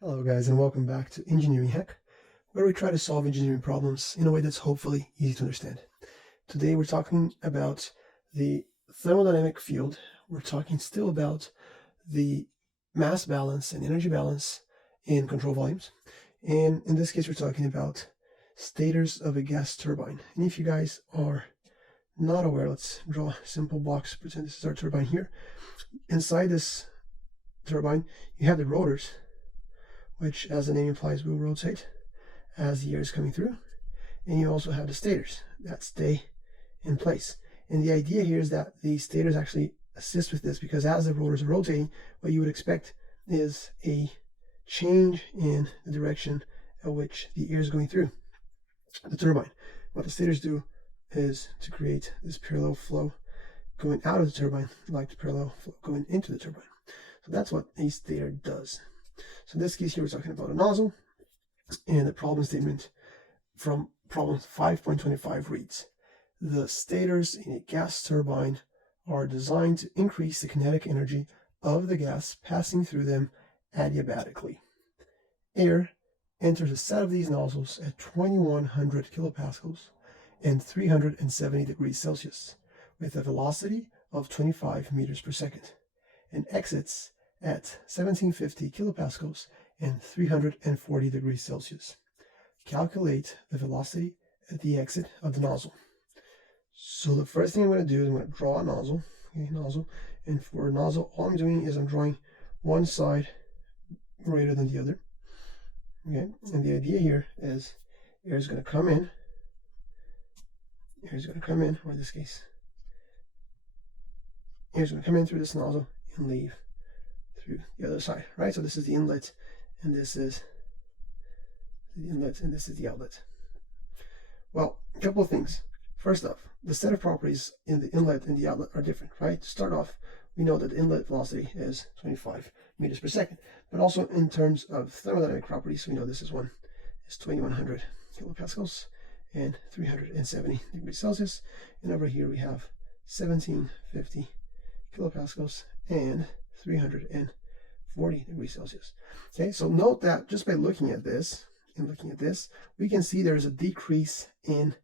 Hello guys, and welcome back to Engineering Hack, where we try to solve engineering problems in a way that's hopefully easy to understand. Today we're talking about the thermodynamic field. We're talking still about the mass balance and energy balance in control volumes. And in this case, we're talking about stators of a gas turbine. And if you guys are not aware, let's draw a simple box, pretend this is our turbine here. Inside this turbine, you have the rotors, which, as the name implies, will rotate as the air is coming through. And you also have the stators that stay in place. And the idea here is that the stators actually assist with this, because as the rotors are rotating, what you would expect is a change in the direction at which the air is going through the turbine. What the stators do is to create this parallel flow going out of the turbine, like the parallel flow going into the turbine. So that's what a stator does. So in this case here, we're talking about a nozzle, and the problem statement from problem 5.25 reads: the stators in a gas turbine are designed to increase the kinetic energy of the gas passing through them adiabatically. Air enters a set of these nozzles at 2100 kilopascals and 370 degrees Celsius with a velocity of 25 meters per second, and exits at 1750 kilopascals and 340 degrees Celsius. Calculate the velocity at the exit of the nozzle. So the first thing I'm going to do is I'm going to draw a nozzle. Okay, nozzle. And for a nozzle, all I'm doing is I'm drawing one side greater than the other. Okay, and the idea here is air is going to come in. Air is going to come in, or in this case, air is going to come in through this nozzle and leave through the other side, right? So this is the inlet, and this is the inlet, and this is the outlet. Well, a couple of things. First off, the set of properties in the inlet and the outlet are different, right? To start off, we know that the inlet velocity is 25 meters per second, but also in terms of thermodynamic properties, we know this is 2100 kilopascals and 370 degrees Celsius, and over here we have 1750 kilopascals and 340 degrees Celsius. Okay, so note that just by looking at this, we can see there's a decrease in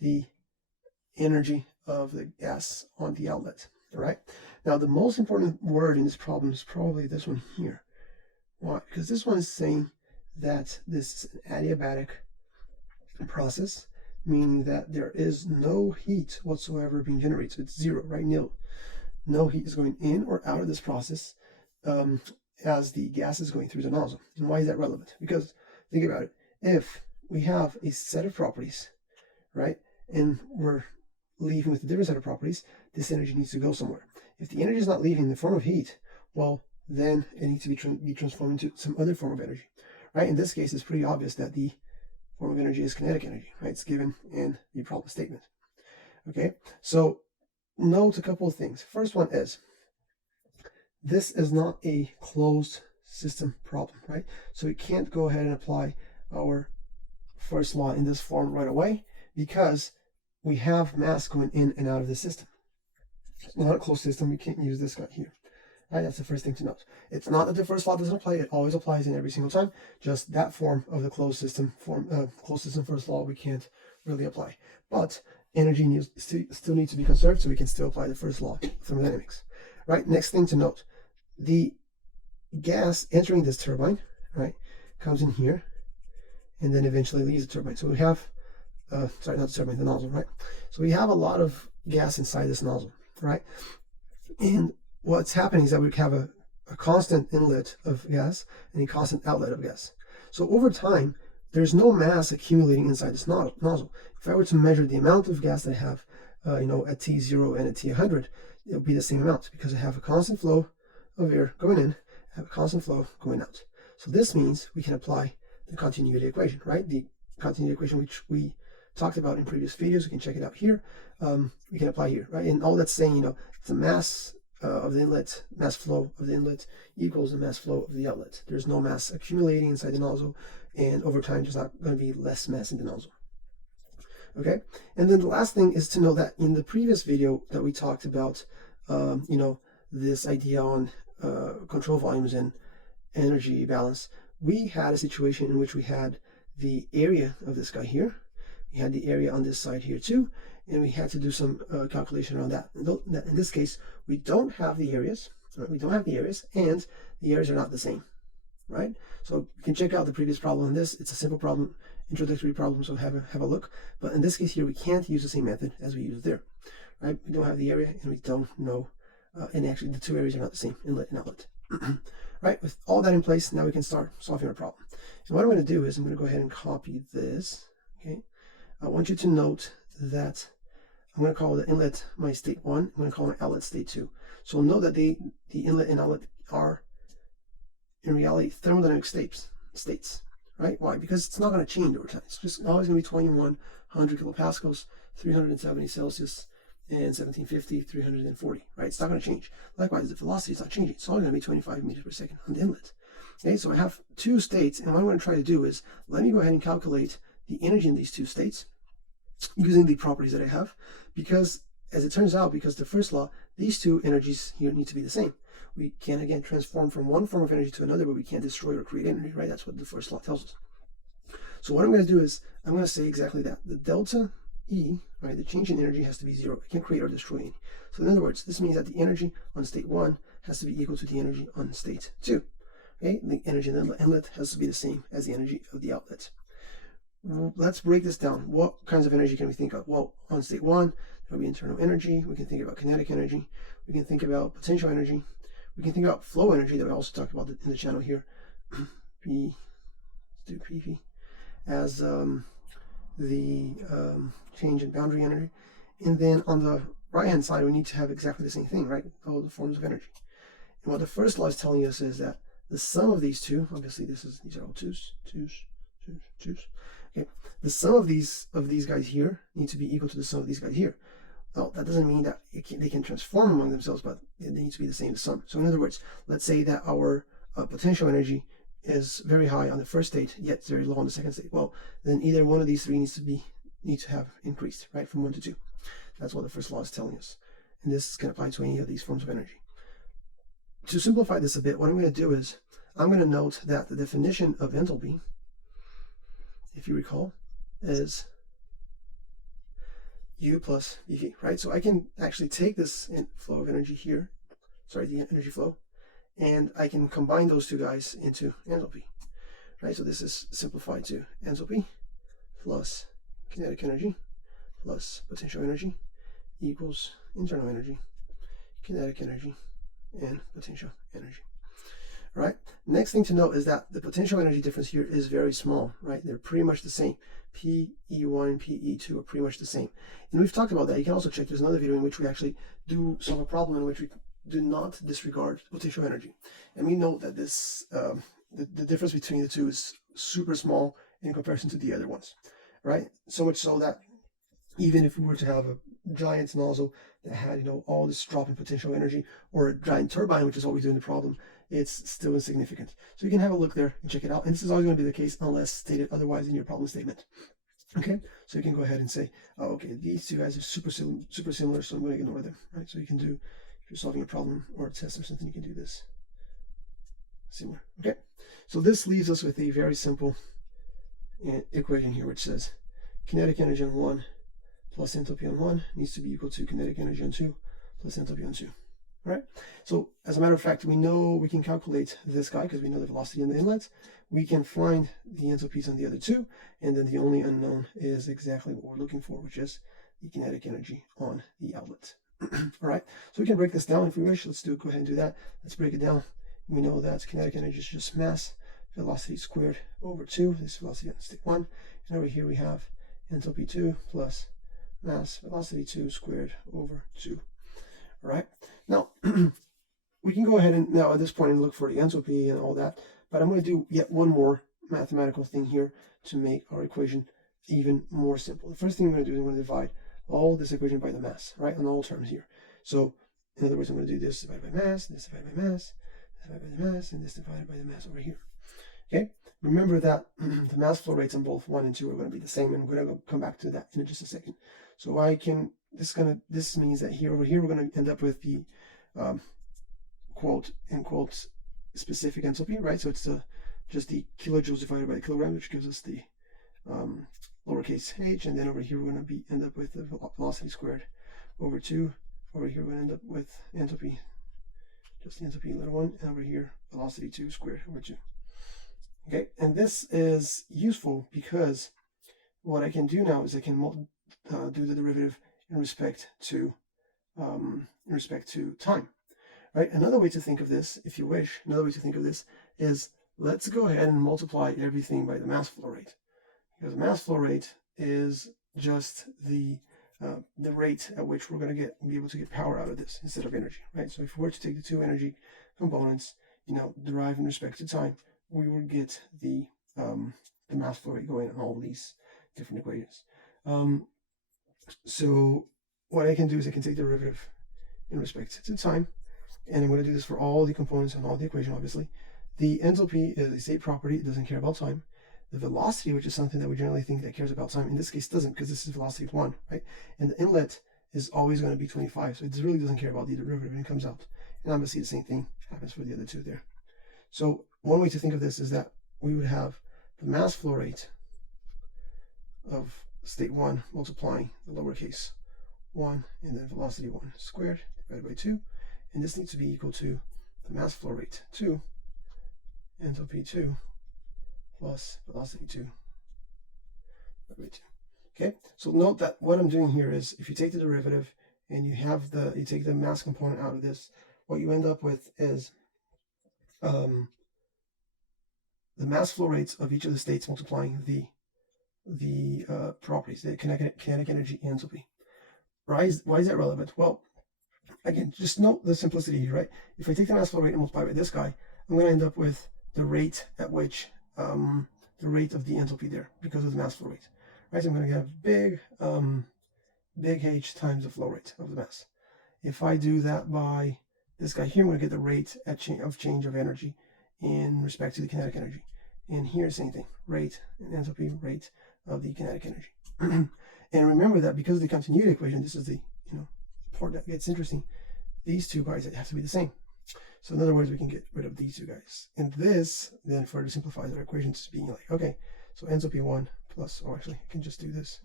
the energy of the gas on the outlet. All right. Now, the most important word in this problem is probably this one here. Why? Because this one is saying that this is an adiabatic process, meaning that there is no heat whatsoever being generated. So it's zero, right? Nil. No heat is going in or out of this process as the gas is going through the nozzle. And why is that relevant? Because think about it. If we have a set of properties, right, and we're leaving with a different set of properties, this energy needs to go somewhere. If the energy is not leaving in the form of heat, well, then it needs to be transformed into some other form of energy, right? In this case, it's pretty obvious that the form of energy is kinetic energy, right? It's given in the problem statement. Okay, so note a couple of things. First one is, this is not a closed system problem, right? So we can't go ahead and apply our first law in this form right away, because we have mass going in and out of the system. It's not a closed system. We can't use this guy here. Right, that's the first thing to note. It's not that the first law doesn't apply. It always applies in every single time. Just that form of the closed system first law we can't really apply. But energy still needs to be conserved, so we can still apply the first law of thermodynamics. Right. Next thing to note: the gas entering this turbine, right, comes in here, and then eventually leaves the turbine. So we have, sorry, not the turbine, the nozzle, right? So we have a lot of gas inside this nozzle, right? And what's happening is that we have a constant inlet of gas and a constant outlet of gas. So over time, there's no mass accumulating inside this nozzle. If I were to measure the amount of gas that I have, at T0 and at T100, it'll be the same amount, because I have a constant flow of air going in, I have a constant flow going out. So this means we can apply the continuity equation, right? The continuity equation which we talked about in previous videos. We can check it out here. We can apply here, right? And all that's saying, the mass of the inlet, mass flow of the inlet equals the mass flow of the outlet. There's no mass accumulating inside the nozzle, and over time there's not going to be less mass in the nozzle. Okay, and then the last thing is to know that in the previous video that we talked about, this idea on control volumes and energy balance, we had a situation in which we had the area of this guy here. We had the area on this side here too, and we had to do some calculation around that. In this case, we don't have the areas. Right? We don't have the areas, and the areas are not the same, right? So you can check out the previous problem on this. It's a simple problem, introductory problem, so have a look. But in this case here, we can't use the same method as we used there, right? We don't have the area, and we don't know, and actually the two areas are not the same, inlet and outlet. Right, with all that in place, now we can start solving our problem. And what I'm going to do is I'm going to go ahead and copy this. Okay, I want you to note that I'm going to call the inlet my state 1. I'm going to call my outlet state 2. So know that the inlet and outlet are in reality thermodynamic states, right? Why? Because it's not going to change over time. It's just always going to be 2100 kilopascals, 370 Celsius, and 1750, 340, right? It's not going to change. Likewise, the velocity is not changing. It's only going to be 25 meters per second on the inlet. Okay, so I have two states, and what I'm going to try to do is, let me go ahead and calculate the energy in these two states using the properties that I have, because as it turns out, because the first law, these two energies here need to be the same. We can, again, transform from one form of energy to another, but we can't destroy or create energy, right? That's what the first law tells us. So what I'm going to do is, I'm going to say exactly that. The delta E, right, the change in energy has to be 0. It can't create or destroy any. So in other words, this means that the energy on state 1 has to be equal to the energy on state 2. Okay, the energy in the inlet has to be the same as the energy of the outlet. Let's break this down. What kinds of energy can we think of? Well, on state 1, there will be internal energy. We can think about kinetic energy. We can think about potential energy. We can think about flow energy that we also talked about in the channel here. P, let's do PV as the change in boundary energy. And then on the right hand side, we need to have exactly the same thing, right? All the forms of energy. And what the first law is telling us is that the sum of these two, obviously these are all twos. Okay, the sum of these guys here need to be equal to the sum of these guys here. Well, that doesn't mean that they can transform among themselves, but they need to be the same sum. So in other words, let's say that our potential energy is very high on the first state, yet very low on the second state. Well, then either one of these three needs to have increased, right, from 1 to 2. That's what the first law is telling us. And this can apply to any of these forms of energy. To simplify this a bit, what I'm going to do is I'm going to note that the definition of enthalpy, if you recall, is U plus BV, right? So I can actually take this flow of energy here, sorry, the energy flow, and I can combine those two guys into enthalpy, right? So this is simplified to enthalpy plus kinetic energy plus potential energy equals internal energy, kinetic energy, and potential energy. All right. Next thing to note is that the potential energy difference here is very small, right? They're pretty much the same. PE1 and PE2 are pretty much the same. And we've talked about that. You can also check, there's another video in which we actually do solve a problem in which we do not disregard potential energy. And we note that this the difference between the two is super small in comparison to the other ones, right? So much so that even if we were to have a giant nozzle that had, all this drop in potential energy, or a giant turbine, which is what we do in the problem, it's still insignificant. So you can have a look there and check it out. And this is always going to be the case unless stated otherwise in your problem statement. Okay, so you can go ahead and say, oh, okay, these two guys are super similar, so I'm going to ignore them, right? So you can do, if you're solving a problem or a test or something, you can do this similar. Okay, so this leaves us with a very simple equation here, which says kinetic energy on 1 plus enthalpy on 1 needs to be equal to kinetic energy on 2 plus enthalpy on 2. Right? So as a matter of fact, we know we can calculate this guy because we know the velocity in the inlet. We can find the enthalpies on the other two, and then the only unknown is exactly what we're looking for, which is the kinetic energy on the outlet. All right, so we can break this down if we wish. Let's go ahead and do that. Let's break it down. We know that kinetic energy is just mass velocity squared over 2. This velocity on state 1, and over here we have enthalpy 2 plus mass velocity 2 squared over 2. All right, now we can go ahead and now at this point and look for the enthalpy and all that, but I'm going to do yet one more mathematical thing here to make our equation even more simple. The first thing I'm going to do is I'm going to divide all this equation by the mass, right, on all terms here. So in other words, I'm going to do this divided by mass, this divided by mass, this divided by the mass, and this divided by the mass over here. Okay, remember that the mass flow rates on both 1 and 2 are going to be the same, and we're going to come back to that in just a second. So I can, this means that over here we're going to end up with the quote unquote specific enthalpy, right? So it's the just the kilojoules divided by the kilogram, which gives us the lowercase h, and then over here we're going to end up with the velocity squared over 2. Over here we're going to end up with entropy, just the entropy little one, and over here velocity 2 squared over 2. Okay, and this is useful because what I can do now is I can do the derivative in respect to time. Right? Another way to think of this, if you wish, another way to think of this is, let's go ahead and multiply everything by the mass flow rate, because the mass flow rate is just the rate at which we're going to be able to get power out of this instead of energy, right? So if we were to take the two energy components, derive in respect to time, we would get the mass flow rate going on all these different equations. So what I can do is I can take the derivative in respect to time, and I'm going to do this for all the components and all the equation, obviously. The enthalpy is a state property, it doesn't care about time. The velocity, which is something that we generally think that cares about time, in this case doesn't, because this is velocity 1, right? And the inlet is always going to be 25, so it really doesn't care about the derivative when it comes out. And obviously the same thing happens for the other two there. So one way to think of this is that we would have the mass flow rate of state 1 multiplying the lowercase 1 and then velocity 1 squared divided by 2, and this needs to be equal to the mass flow rate 2 enthalpy 2 plus velocity 2 divided by 2. Okay, so note that what I'm doing here is, if you take the derivative and you take the mass component out of this, what you end up with is the mass flow rates of each of the states multiplying the properties, the kinetic energy and enthalpy. Why is that relevant? Well, again, just note the simplicity here, right? If I take the mass flow rate and multiply by this guy, I'm going to end up with the rate at which the rate of the enthalpy there, because of the mass flow rate, right? So I'm going to have big H times the flow rate of the mass. If I do that by this guy here, I'm going to get the rate of change of energy in respect to the kinetic energy. And here, same thing, rate and enthalpy rate of the kinetic energy. And remember that because of the continuity equation, this is the part that gets interesting. These two guys have to be the same. So in other words, we can get rid of these two guys. And this then further simplifies our equation to being like, okay, so enthalpy 1 plus, oh, actually, I can just do this.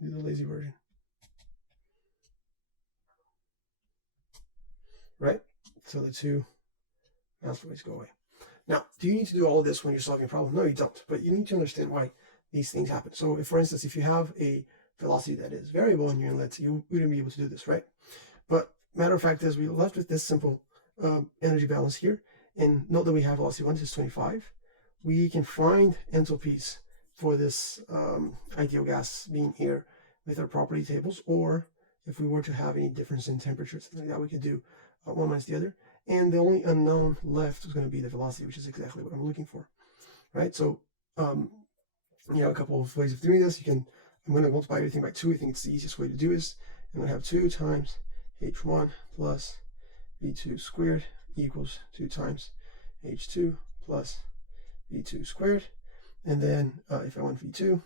Do the lazy version. Right? So the two mass flow rates go away. Now, do you need to do all of this when you're solving a problem? No, you don't. But you need to understand why these things happen. So if, for instance, if you have a velocity that is variable in your inlet, you wouldn't be able to do this, right? But matter of fact is, we're left with this simple energy balance here. And note that we have velocity 1 is 25. We can find enthalpies for this ideal gas being air with our property tables, or if we were to have any difference in temperature, something like that, we could do one minus the other. And the only unknown left is going to be the velocity, which is exactly what I'm looking for, right? So, a couple of ways of doing this. I'm going to multiply everything by 2. I think it's the easiest way to do this. I'm going to have 2 times h1 plus v2 squared equals 2 times h2 plus v2 squared. And then if I want v2,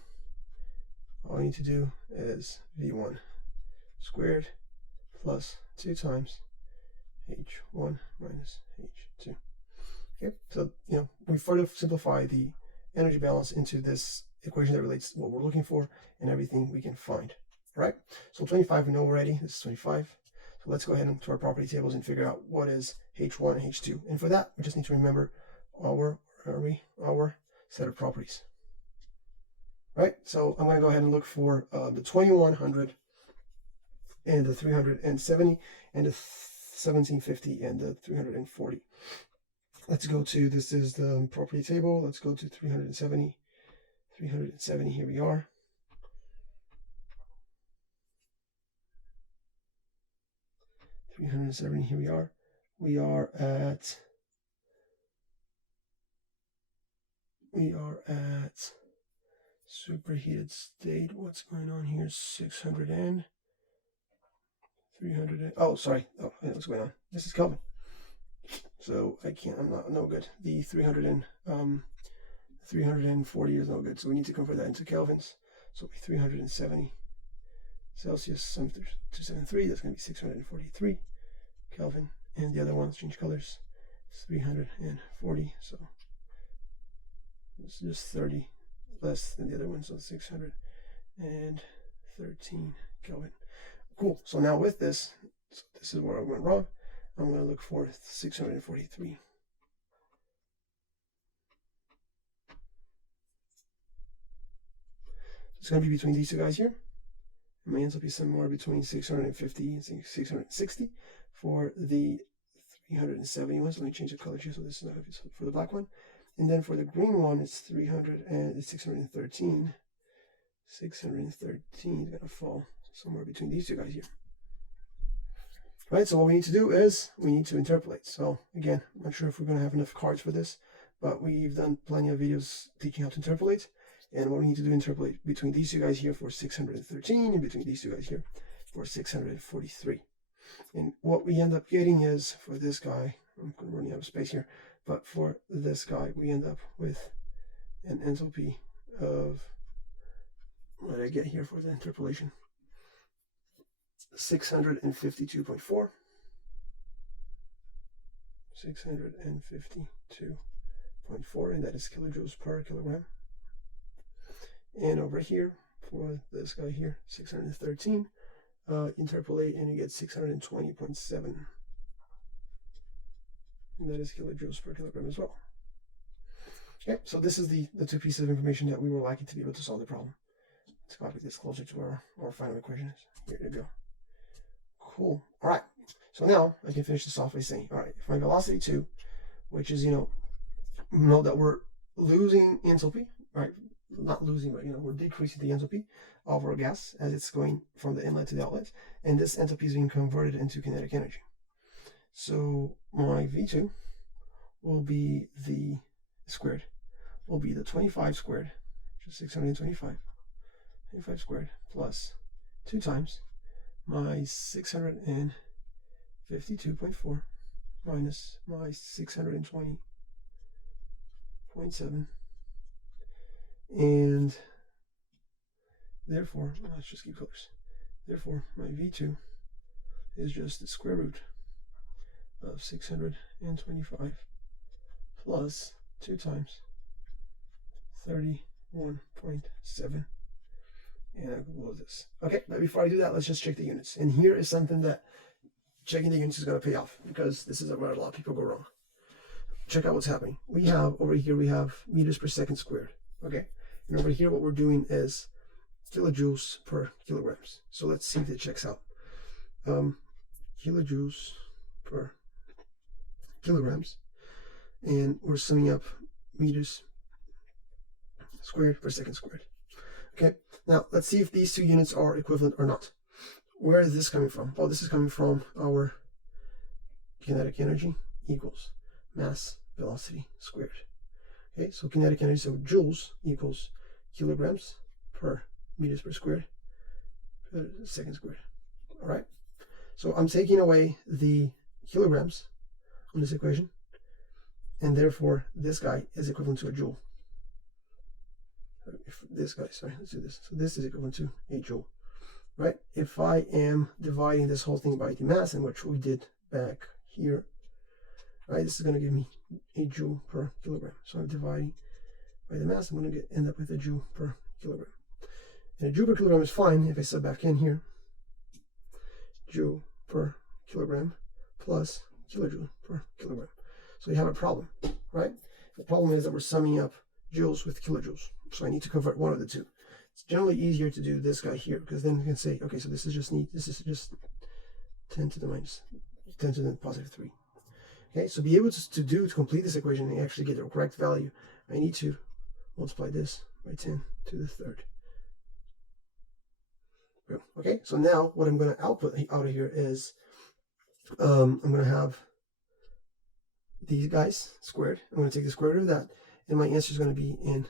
all I need to do is v1 squared plus 2 times h1 minus h2. Okay, so we further simplify the energy balance into this equation that relates to what we're looking for and everything we can find. All right, so 25 we know already. This is 25. So let's go ahead into our property tables and figure out what is h1 and h2. And for that, we just need to remember our set of properties. Right, so I'm going to go ahead and look for the 2100 and the 370 and the 1750 and the 340. Let's go to, this is the property table. Let's go to 370. 370, here we are. Here we are. We are at superheated state. What's going on here? 600 and 300 and, oh, sorry. Oh, what's going on? This is Kelvin. So I'm not no good. The 340 is no good. So we need to convert that into kelvins. So 370 Celsius, 273, that's going to be 643 Kelvin. And the other ones change colors. It's 340, so it's just 30 less than the other one, so 613 Kelvin. Cool. So now with this, so this is where I went wrong. I'm going to look for 643. It's going to be between these two guys here. It may end up be somewhere between 650 and 660 for the 371. So let me change the color here. So this is not for the black one. And then for the green one, it's 613. 613 is going to fall somewhere between these two guys here. Right, so what we need to do is we need to interpolate. So again, I'm not sure if we're going to have enough cards for this, but we've done plenty of videos teaching how to interpolate. And what we need to do, interpolate between these two guys here for 613 and between these two guys here for 643. And what we end up getting is, for this guy, I'm running out of space here, but for this guy, we end up with an enthalpy of, what did I get here for the interpolation? 652.4. 652.4, and that is kilojoules per kilogram. And over here, for this guy here, 613, interpolate and you get 620.7. And that is kilojoules per kilogram as well. Okay, so this is the two pieces of information that we were lacking to be able to solve the problem. Let's copy this closer to where our final equation is. Here you go. Cool. All right. So now I can finish this off by saying, all right, if my velocity 2, which is, we know that we're losing enthalpy, right? Not losing, but, we're decreasing the enthalpy of our gas as it's going from the inlet to the outlet. And this enthalpy is being converted into kinetic energy. So my V2 will be the squared, will be the 25 squared, which is 625, 25 squared plus 2 times my 652.4 minus my 620.7, and therefore, let's just keep colors. Therefore, my V2 is just the square root of 625 plus 2 times 31.7. And I can close this. Okay, but before I do that, let's just check the units. And here is something that checking the units is going to pay off, because this is where a lot of people go wrong. Check out what's happening. We have over here, we have meters per second squared. Okay, and over here, what we're doing is kilojoules per kilograms. So let's see if it checks out. Kilojoules per kilograms, and we're summing up meters squared per second squared. Okay, now let's see if these two units are equivalent or not. Where is this coming from? Well, this is coming from our kinetic energy equals mass velocity squared. Okay, so kinetic energy, so joules equals kilograms per meters per squared per second squared. All right, so I'm taking away the kilograms on this equation, and therefore this guy is equivalent to a joule. If this guy, sorry, let's do this. So this is equivalent to a joule, right? If I am dividing this whole thing by the mass, and which we did back here, right, this is going to give me a joule per kilogram. So I'm dividing by the mass, I'm going to end up with a joule per kilogram. And a joule per kilogram is fine if I sub back in here, joule per kilogram plus kilojoule per kilogram. So you have a problem, right? The problem is that we're summing up joules with kilojoules. So I need to convert one of the two. It's generally easier to do this guy here, because then we can say, okay, so this is just 10 to the minus 10 to the positive 3. Okay, so be able to complete this equation and actually get the correct value, I need to multiply this by 10 to the third. Okay, so now what I'm going to output out of here is I'm going to have these guys squared. I'm going to take the square root of that, and my answer is going to be in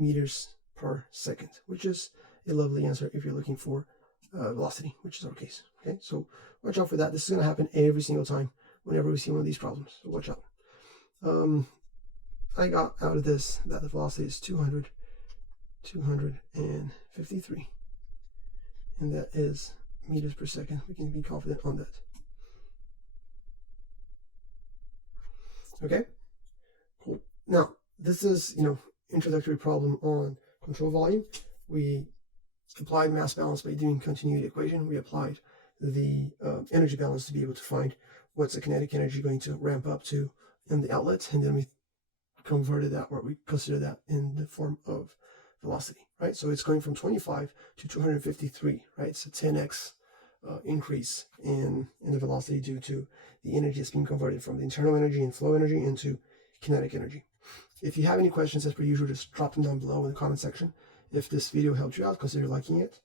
meters per second, which is a lovely answer if you're looking for velocity, which is our case. Okay, so watch out for that. This is going to happen every single time whenever we see one of these problems, so watch out. I got out of this that the velocity is 253, and that is meters per second. We can be confident on that. Okay, cool. Now, this is, introductory problem on control volume. We applied mass balance by doing continuity equation. We applied the energy balance to be able to find what's the kinetic energy going to ramp up to in the outlet, and then we converted that, or we consider that in the form of velocity, right? So it's going from 25 to 253, right? It's a 10x increase in the velocity due to the energy that's being converted from the internal energy and flow energy into kinetic energy. If you have any questions, as per usual, just drop them down below in the comment section. If this video helped you out, consider liking it.